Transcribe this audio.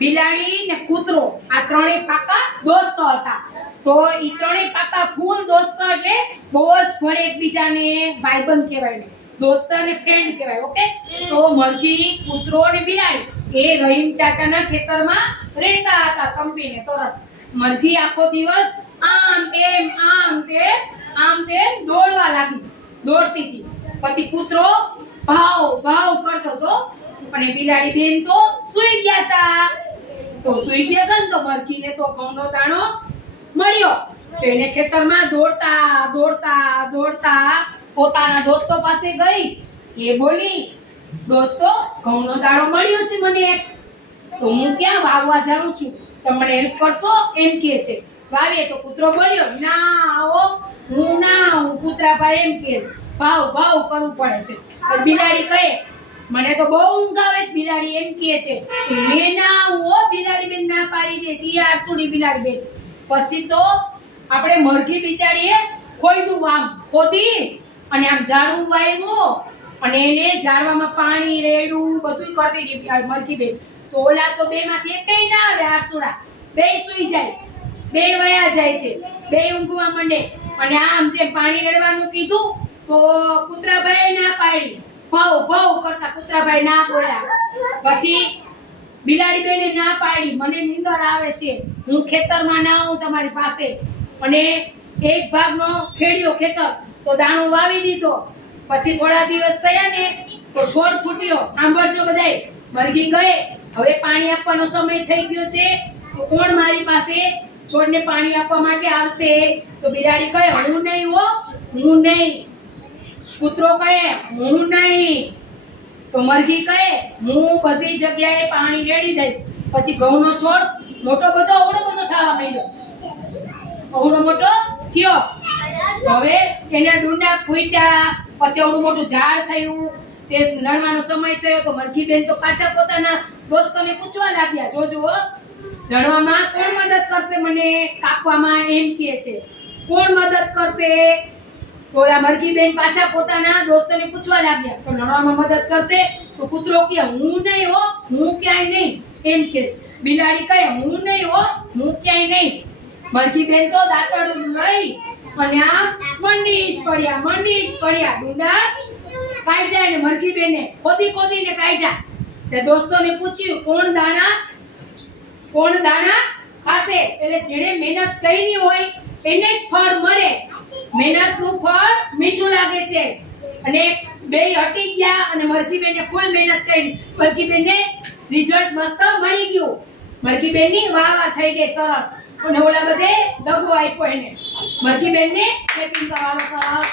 બિલાડી ને કૂતરો આ ત્રણેય પાકા દોસ્તો હતા. તો ઈ ત્રણેય પાકા ફૂલ દોસ્તો એટલે બહુ જ ભળે એકબીજાને ભાઈબંધ કહેવાય ને દોસ્ત અને ફ્રેન્ડ કહેવાય. ઓકે, તો મરઘી, કૂતરો અને બિલાડી એ રહીમ ચાચાના ખેતરમાં રહેતા હતા સંપીને. સરસ. મરઘી આખો દિવસ આમ તેમ દોડવા લાગી, દોડતી હતી. પછી કૂતરો ભાવ ભાવ કરતો હતો અને બિલાડી બેન તો સૂઈ ગયા હતા. તો સૂઈ ગયા હતા ને તો મરઘીને તો ઘઉંનો દાણો મળ્યો. તો એને ખેતરમાં દોડતા પોતાના દોસ્તો પાસે ગઈ. એ બોલી, દોસ્તો, ઘઉંનો દાણો મળ્યો છે મને, તો હું ક્યાં વાવવા જાઉં છું, તમે મને હેલ્પ કરશો? એમ કહે છે. વાવીએ. તો કૂતરો બોલ્યો, ના આવો, હું ના આવું. કૂતરાભાઈ એમ કહે છે, ભાવ કરવું પડે છે. બિલાડી કહે, મને તો બહુ ઊંઘ આવે છે. બિલાડી એમ કહે છે, એ ના આવો. બિલાડી બેન ના પાડી દે છે. આરસુડી બિલાડી બેન. પછી તો આપણે મરઘી બિચારીએ ખોદી અને આમ ઝાડવું વાવ્યું અને એને ઝાડવામાં પાણી રેડું બધું કરતી રહી મરઘી બેન. તો ઓલા તો બે માંથી એકેય ના આવે. આરસુડા બે સૂઈ જાય, બે વયા જાય છે, બે ઊંઘવા માંડે. અને આમ તેમ પાણી રેડવાનું કીધું તો કૂતરાભાઈ ના પાડી. ભાવ કરતા કૂતરાભાઈ ના બોલ્યા. પછી બિલાડી બેને ના પાડી, મને નીંદર આવે છે, હું ખેતરમાં ના આવું તમારી પાસે. અને એક ભાગનો ખેડ્યો ખેતર તો દાણો વાવી દીધો. પછી થોડા દિવસ થયા ને તો છોડ ફૂટ્યો. સાંભળજો બધાય. મરઘી કહે, હવે પાણી આપવાનો સમય થઈ ગયો છે, તો કોણ મારી પાસે છોડને પાણી આપવા માટે આવશે? તો બિલાડી કહે, હું નહીં હો, હું નહીં. કૂતરો કહે, હું નહીં. તો મરઘી કહે, હું બધી જગ્યાએ પાણી રેડી દઈશ. પછી ઘઉંનો છોડ મોટો બધો થવા માંડ્યો. અવડો મોટો થયો. હવે એના ડુંડા ફૂટ્યા. પછી અવડું મોટું ઝાડ થયું. તે લણવાનો સમય થયો તો મરઘી બેન તો પાછા પોતાના દોસ્તોને પૂછવા લાગ્યા, જોજો લણવામાં કોણ મદદ કરશે મને કાપવામાં? એમ કહે છે, કોણ મદદ કરશે? તો ઓલા મરઘી બેન પાછા પોતાના દોસ્તોને પૂછવા લાગ્યા, તો લણવામાં મદદ કરશે? તો કૂતરો કહે, હું નહીં હો, હું ક્યાંય નહીં. એમ કહે. બિલાડી કહે, હું નહીં હો, હું ક્યાંય નહીં. મરઘી બેન તો દાંતરડું લઈ અને આમ મંડી જ પડ્યા. ડુંડા કાઢ્યા ને મરઘી બેને ખોદીને કાઢ્યા. તે દોસ્તોને પૂછ્યું, કોણ દાણા ખાશે? એટલે જેણે મહેનત કરી હોય એને જ ફળ મળે. મહેનતનું ફળ મીઠું લાગે છે. અને બેય હટી ગયા અને મરઘી બેને ફૂલ મહેનત કરી. મરઘી બેનને રિઝલ્ટ મસ્ત મળી ગયું. મરઘી બેનની વાહ થઈ ગઈ. સરસ. અને ઓલા બધે દગો આપ્યો એને. મરઘી બેનને હેપી કરવાનો સરસ.